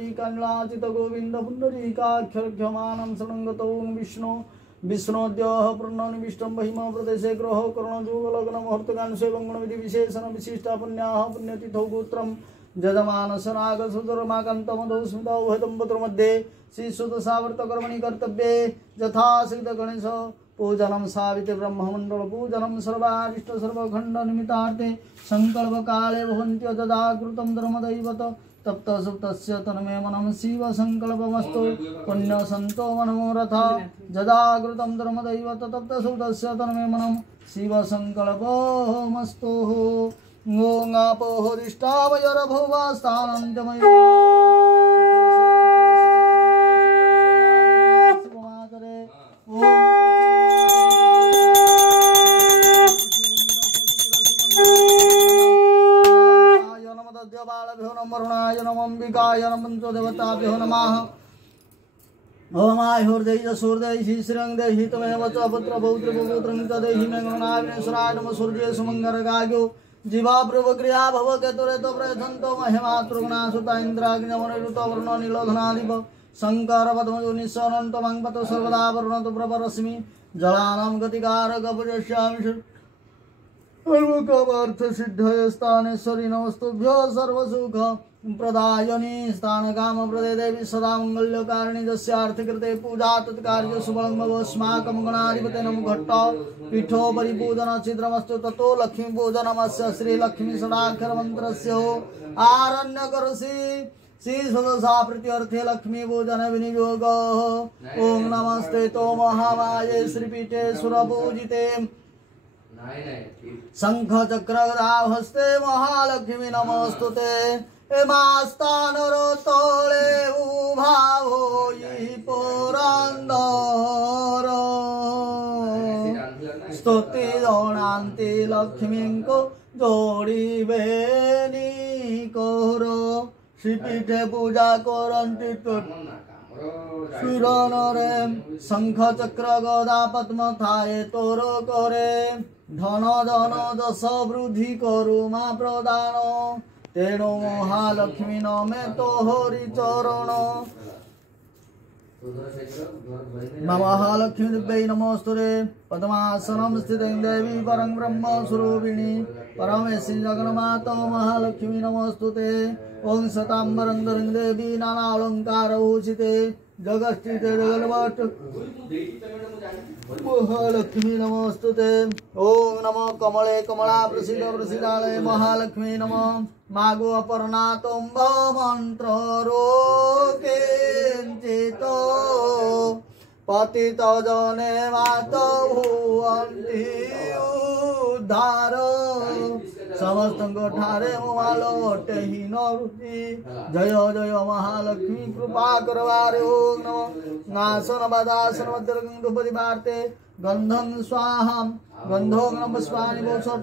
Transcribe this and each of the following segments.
पुंडरीकाचित गोविंद पुंडरीकाक्षरक्षमानं शरणगतो विष्णु विष्णोद्योः पूर्णनिविष्टं महिमा प्रदेशे ग्रह करणजुगलग्न मुहूर्तकांशे वंगण विधि विशेषण विशिष्टा पुण्याः पुण्यतिथौ गोत्रं जजमानसनागसुधर्माकान्तमधौ स्मृतौ मध्ये श्रीसुतसावर्तकर्मणि कर्तव्ये यथाश्रित गणेश पूजनं सावित्रि ब्रह्ममण्डल पूजनं सर्वारिष्ट सर्वखण्डनिमित्तार्थे संकल्पकाले भवन्त्य तदाकृतं धर्मदैवत तप्त सुप्तस्य तन्मे मनम शिव संकल्पमस्तु पुण्य संतो मनोरथ जदाकृतं धर्मदैवत तप्त सुप्तस्य तन्मे मनम शिव संकल्पमस्तु ओं आपोहरिष्टावयरभुवास्तानन्तमय वरुणाय नमः अंबिकाय नमः पंचदेवताभ्यो नमः ओम आयुर्देहि सूर्यदेहि श्रीरंगदेहि तमेव च पुत्र पौत्र पुत्रं च देहि मे गणनाविनेश्वराय नमः सूर्ये सुमंगलगायो जीवा प्रभक्रिया भव केतुरेतो प्रयथन्तो महिमातृगुणासुता इन्द्राग्निमनिरुतो वरुण नीलोधनाधिप शंकर पद्मजो निस्सरन्तो मंगपतो सर्वदा वरुणतो प्रपरस्मि जलानां गतिकारकपुजस्यामि सर्वकामार्थ सिद्धये स्थानेश्वरी नमस्तुभ्यो सर्वसुख प्रदायनी स्थान काम प्रदे देवी सदा मंगल्यकारिणी जस्यार्थिकृते पूजा तत्कार्य शुभं भवस्माकं गणाधिपते नमो घट्ट पीठो परिपूजन छिद्रमस्तु ततो लक्ष्मी पूजनमस्य श्री लक्ष्मी षडाक्षर मंत्रस्य आरण्यकरसी श्री सदसा प्रीत्यर्थे लक्ष्मी पूजन विनियोग ओम नमस्ते तो महामाये श्रीपीठे सुरपूजिते शंख चक्र हस्ते महालक्ष्मी नमस्तुते एमास्तानरो तोळे उभा होई पुरंदर स्तुति जणांती लक्ष्मींको जोड़िबेनी करो श्रीपीठे पूजा करन्ति सुरनरे शंख चक्र गदा पद्म थाए तोरो करे धन धन दश वृद्धि करू मा प्रदान तेणु महालक्ष्मी नमे तो हरि चरण महालक्ष्मी दिव्यै नमोस्तुते पद्मासनं स्थितं देवी परं ब्रह्म स्वरूपिणी परमेश्वरी जगन्माता महालक्ष्मी नमोस्तुते ओं शताम्बरं धरिं देवी नाना अलंकार भूषिते जगस्थिते जगन्मात महालक्ष्मी नमोस्तुते ओं नमो कमले कमला प्रसीद प्रसीदालय महालक्ष्मी नमः मागो अपर्णा तुम्भ मंत्र रोकेंचितो पतित जने मातो भुवन्ति उद्धार समस्त ठारे मोलोटेहि नरुति जय जय महालक्ष्मी कृपा करवारे ओं नमो नासन बदासन मध्यगंध परिवार्ते गंधं स्वाहा गंधो नमस्वानि बोसत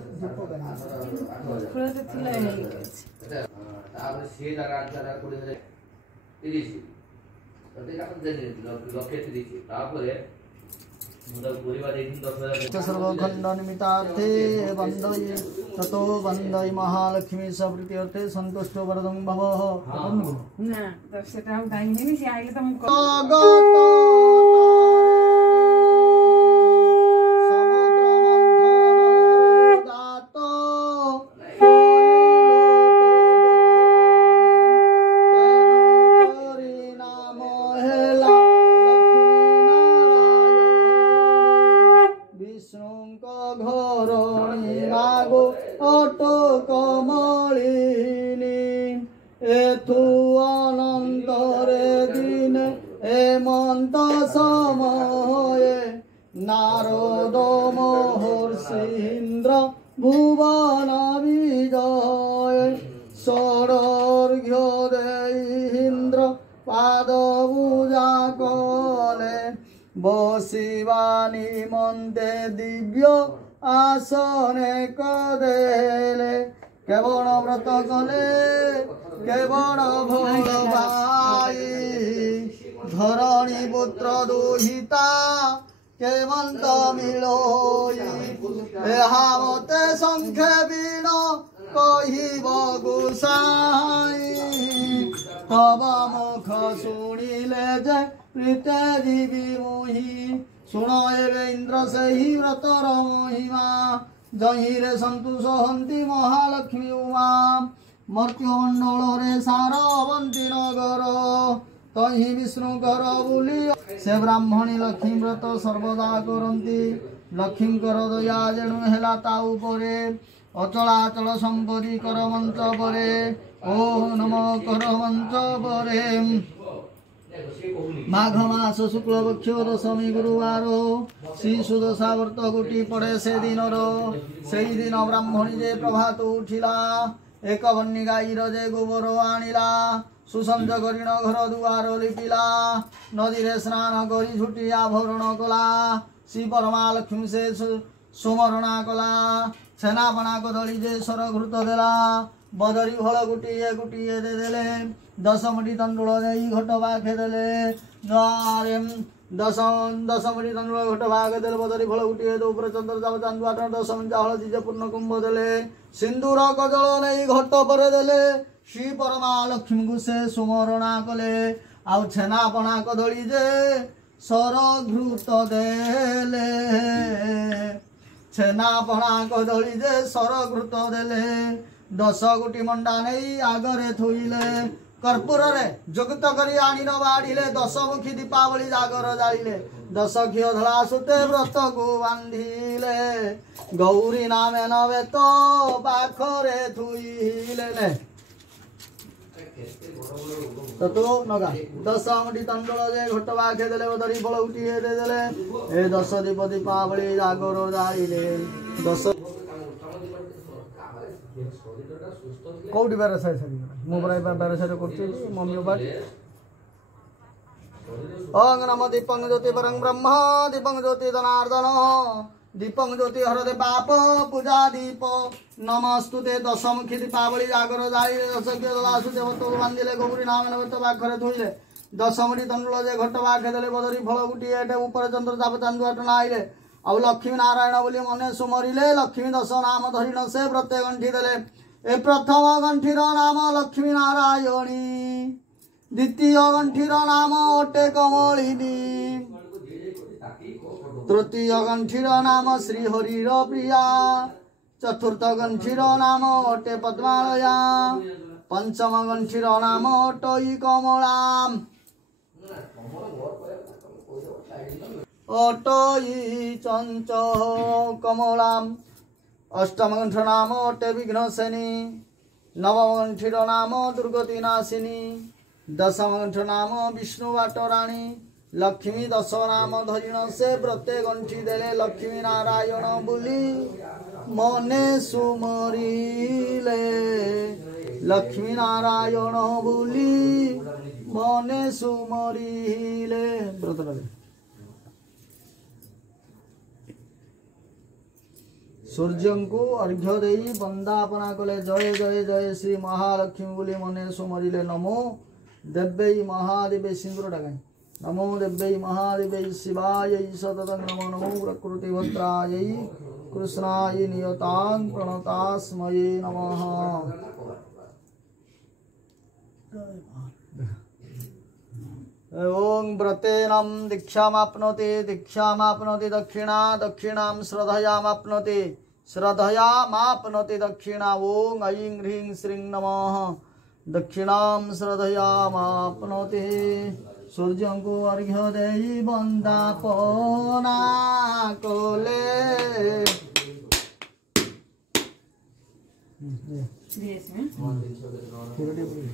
सर्वखंडनिमित्तार्थे वंदये ततो वंदय महालक्ष्मी सप्रीत्यर्थे संतुष्टो वरदं भवः भुवन विजय षडर्घ्य देन्द्र पाद पूजा कले बसिवानी मंदे दिव्य आसने कदेले केवल व्रत कले केवल भोल भाई धरणी पुत्र दुहिता केमंत मिलोई मते संख्य बीण कहिब गोसाई तब मुख शुणिले जे प्रीते जीवी मोहि शुण एवे इंद्र से ही व्रतर महिमा जही रे संतोष हंती महालक्ष्मी उमा मर्त्युमंडल रे सार अवंती नगर तही विष्णु घर बुली से ब्राह्मणी लक्ष्मी व्रत सर्वदा करती लक्ष्मी कर दया जेणु हेला ता उपरे अचलाचल संपत्ति कर मंच परे ओम नमो कर मंच परे माघ मास शुक्ल पक्ष दशमी गुरुवार श्री सुदशा व्रत गुटी पड़े से दिन से दिन ब्राह्मणी जे प्रभात उठिला एक बन्नी गाईर जे गोबर आनिला सुसंज करिण घर दुआर लिपिला नदी रे स्नान करी झुटी आभरण कला श्री परमालक्ष्मी से सुमरणा कला छेनापणा कदली जे सर घृत देला बदरी फल गुटिए गुटिए दे देले 10 मुठी तंडुल देई घट बाखे देले दस मुठी तंडुल घट बाखे देले बदरी फल गुटिए दो ऊपर चंद्र जाव चांदुआट 10 मुंजा हळदी जे पूर्ण कुंभ देले सिंदूर कजल नेई घट पर देले श्री परमालक्ष्मी को से सुमरणा कले आउ छेनापणा कदली जे सर घृत देले छेनापणा कदली जे सर घृत देले 10 गोटी मंडा नहीं आगरे थोइले कर्पूर रे जुगत करी आनी न बाड़िले 10 मुखी दीपावली जागर जाइले 10 घियो धला सुते व्रत को बांधिले गौरी नामे नवे तो पाखरे थुइले ने तो नगा 10 मुठी तंडुल जे घट बाखे देले बदरी फल उठिए दे देले ए 10 दीप दीपावली जागर जाइले 10 कौटी बेर सारी मु बेर सारी कर मम्मी बाट ओं नम दीपं ज्योति परं ब्रह्म दीपं ज्योति धनार्दन दीपं ज्योति हरदे पाप पूजा दीप नमस्तुते 10 मुखी दीपावली जागर जाई 10 घियो दासु देवतो बांधिले गौरी नाम नवत बाखरे धोइले 10 मुठी तंडुल जे घट बाखे देले बदरी फल गुटी एटे ऊपर चंद्र चाप चांदुआट नाइले आउ लक्ष्मी नारायण बोली मने सुमरिले लक्ष्मी 10 नाम धरिण से प्रत्येक गंठी देले ए प्रथम गंठीर नाम लक्ष्मी नारायणी द्वितीय गंठीर नाम अटे कमलिनी तृतीय गंठीर नाम श्रीहरिर प्रिया चतुर्थ गंठीर नाम अटे पद्मालया पंचम गंठीर नाम अटई कमला अटई चंच कमला अष्टम गंठ नाम अटे विघ्नसेनी नवम गंठीर नाम दुर्गति नाशिनी दशम गंठ नाम विष्णु वाटराणी लक्ष्मी 10 नाम धरिण से प्रत्येक गंठी देले लक्ष्मी नारायण बुली मने सुमरिले लक्ष्मी नारायण बुली मने सुमरिले व्रत लगे सूर्य को अर्घ्य दे वंदापना कले जय जय जय श्री महालक्ष्मी बोली मने सुमरिले नमो देव्यै महादेवे सिंदूर डागाई नमो देव्यै महादेवे शिवाय सततं नमो नमो प्रकृति भद्रायै कृष्णाय नियतां प्रणतास्मये नमः ओं व्रतेनं दीक्षामाप्नोति दीक्षामाप्नोति दक्षिणा दक्षिणां श्रद्धयामाप्नोति श्रद्धयामाप्नोति दक्षिणा ओं ऐं ह्रीं श्रीं नमः दक्षिणां श्रद्धयामाप्नोति सूर्य को अर्घ्य देई वंदापना कोले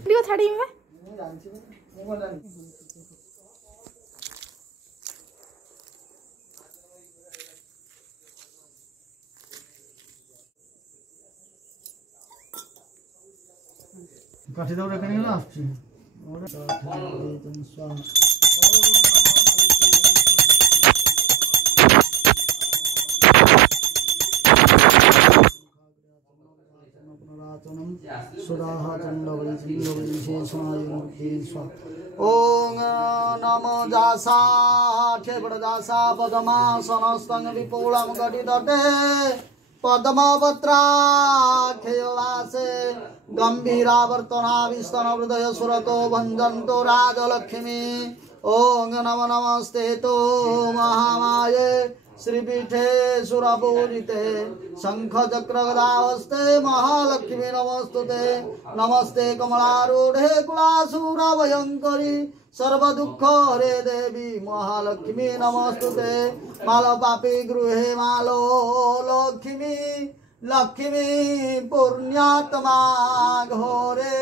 वीडियो छाड़ी में काठी दौड़ रखने ना आपकी ओं नमो जासा क्षेपड़ जासा पदमासनस्तंग विपुलम घटितटे पद्मपत्राखेवासे गंभीरावर्तनाभिस्तन हृदय सुरतो भंजन्तो राजलक्ष्मी। ओं नमो नमस्ते तो महामाये श्रीपीठे सुरपूजिते शंख चक्र गदावस्ते महालक्ष्मी नमस्तुते। नमस्ते कमलारूढ़े कुलासुर भयंकरी सर्व दुख हरे देवी महालक्ष्मी नमस्तुते। मालो पापी गृहे मालो लक्ष्मी लक्ष्मी पुण्यात्मा घोरे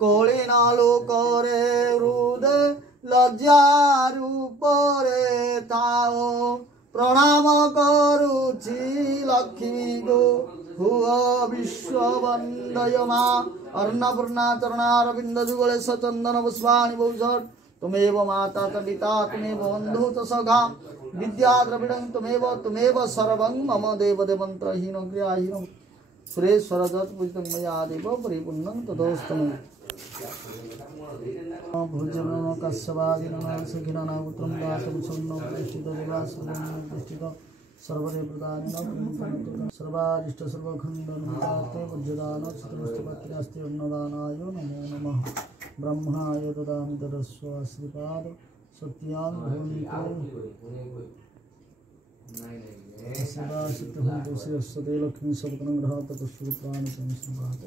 कोली नालू करे रुद लज्जा रूपरे थाओ प्रणाम करुछि लक्ष्मी गो हुआ विश्व वंदय मां। अर्णपूर्णा चरणारविंद जुगले सचंदन पुष्पाणि भूषण तुमेव माता च पिता तुमेव बंधु च सखा विद्या द्रविडं तुमेव सर्वं मम देव देवंत्रहीन क्रियाहीन सुरेश्वर जत पूजितं मया देव परिपूर्णं तदोस्तमे। भुजनम कस्यवादिनम सखिनम पुत्रं दातं सुन्नो प्रतिष्ठित देवासुरं प्रतिष्ठित सर्वदे प्रदानिनं सर्वादिष्ट सर्वखण्डनते वज्रदान चतुष्टपत्न्यस्ते अन्नदानाय नमो नमः। ब्रह्मणाय ददामि तदस्व श्रीपाद सत्यां भूमिको सदा सिद्धं तुलसीस्ते लक्ष्मी सर्वग्रहात् तपस्वी प्राणितं संभात।